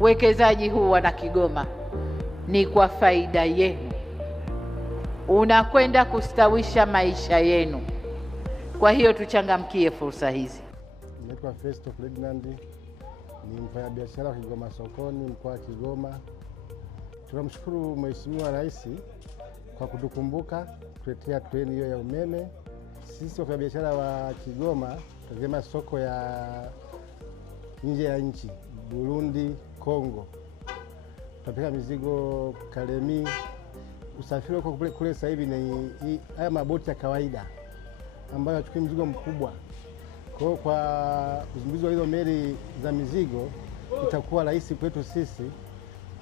Uwekezaji huu wana Kigoma ni kwa faida yenu, unakwenda kustawisha maisha yenu. Kwa hiyo tuchangamkie fursa hizi. Naitwa Festo Ferdinand, ni mfanyabiashara wa Kigoma Sokoni, mkoa wa Kigoma. Tunamshukuru Mheshimiwa Rais kwa kutukumbuka kuletea treni hiyo ya umeme. Sisi wafanyabiashara wa Kigoma tunasema soko ya nje ya nchi, Burundi, Kongo. Tunapeleka mizigo Kalemi. Usafiri kule sasa hivi ni haya maboti ya kawaida ambayo yanachukua mzigo mkubwa. Kwa uzinduzi wa hizo meli za mizigo itakuwa rahisi kwetu sisi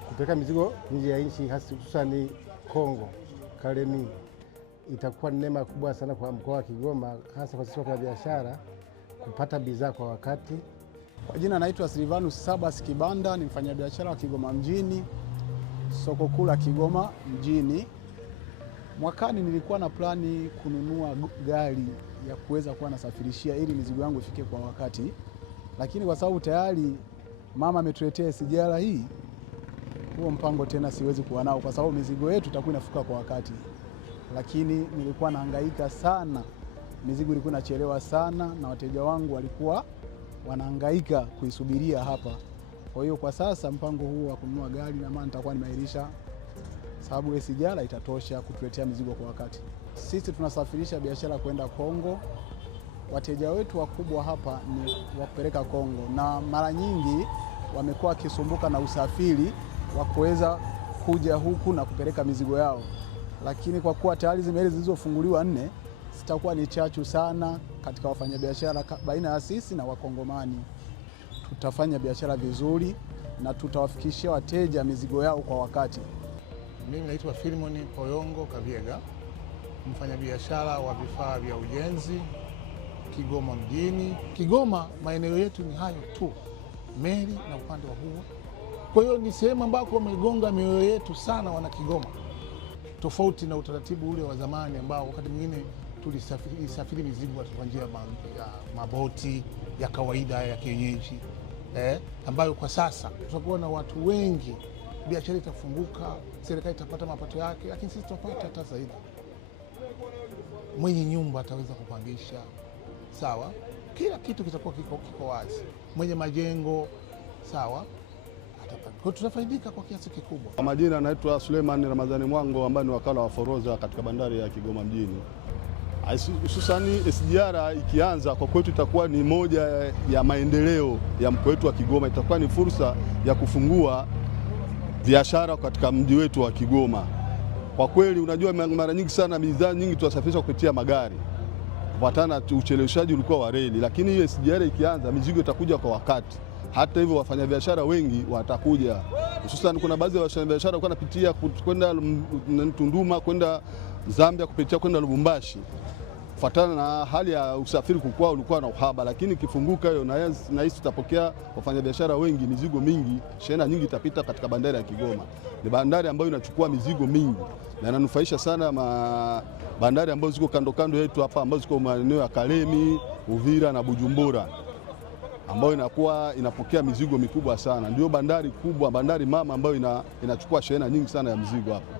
kupeleka mizigo nje ya nchi, hususan Kongo, Kalemi. Itakuwa neema kubwa sana kwa mkoa wa Kigoma, hasa kwa sisi wa biashara kupata bidhaa kwa wakati. Kwa jina naitwa Silvanus Sabas Kibanda, ni mfanyabiashara wa Kigoma mjini, soko kuu la Kigoma mjini. Mwakani nilikuwa na plani kununua gari ya kuweza kuwa nasafirishia ili mizigo yangu ifike kwa wakati, lakini kwa sababu tayari mama ametuletea SGR hii, huo mpango tena siwezi kuwa nao kwa sababu mizigo yetu itakuwa inafika kwa wakati. Lakini nilikuwa nahangaika sana, mizigo ilikuwa inachelewa sana na wateja wangu walikuwa wanahangaika kuisubiria hapa. Kwa hiyo kwa sasa mpango huu wa kununua gari na maana nitakuwa nimeirisha, sababu SGR itatosha kutuletea mizigo kwa wakati. Sisi tunasafirisha biashara kwenda Kongo. Wateja wetu wakubwa hapa ni wa kupeleka Kongo, na mara nyingi wamekuwa wakisumbuka na usafiri wa kuweza kuja huku na kupeleka mizigo yao. Lakini kwa kuwa tayari meli zilizofunguliwa 4, sitakuwa ni chachu sana katika wafanyabiashara baina ya sisi na Wakongomani. Tutafanya biashara vizuri na tutawafikishia wateja mizigo yao kwa wakati. Mimi naitwa Filimoni Poyongo Kavyega, mfanyabiashara wa vifaa vya ujenzi Kigoma mjini. Kigoma maeneo yetu ni hayo tu, meli na upande wa huo. Kwa hiyo ni sehemu ambako wamegonga mioyo yetu sana wana Kigoma, tofauti na utaratibu ule wa zamani ambao wakati mwingine tulisafiri mizigo kwa njia ya maboti ya kawaida ya kienyeji, ambayo kwa sasa tutakuwa na watu wengi, biashara itafunguka, serikali itapata mapato yake, lakini sisi tutapata hata zaidi. Mwenye nyumba ataweza kupangisha, sawa, kila kitu kitakuwa kiko wazi. Mwenye majengo, sawa, kwa tutafaidika kwa kiasi kikubwa. Kwa majina naitwa Suleiman Ramadhani Mwango, ambaye ni wakala wa forodha katika bandari ya Kigoma mjini. Hususani SGR ikianza, kwa kwetu itakuwa ni moja ya maendeleo ya mkoa wetu wa Kigoma. Itakuwa ni fursa ya kufungua biashara katika mji wetu wa Kigoma. Kwa kweli, unajua mara nyingi sana bidhaa nyingi tunasafirisha kupitia magari, kufuatana na ucheleweshaji ulikuwa wa reli, lakini hiyo SGR ikianza mizigo itakuja kwa wakati. Hata hivyo wafanyabiashara wengi watakuja, hususan kuna baadhi ya wafanyabiashara wanapitia kwenda Tunduma, kwenda Zambia, kupitia kwenda Lubumbashi, kufuatana na hali ya usafiri kukua ulikuwa na uhaba. Lakini ikifunguka hiyo, na hisi tutapokea wafanyabiashara wengi, mizigo mingi, shehena nyingi itapita katika bandari ya Kigoma. Ni bandari ambayo inachukua mizigo mingi na inanufaisha sana bandari ambazo ziko kando kando yetu hapa, ambazo ziko maeneo ya Kalemi, Uvira na Bujumbura, ambayo inapokea mizigo mikubwa sana. Ndio bandari kubwa, bandari mama ambayo inachukua shehena nyingi sana ya mizigo hapa.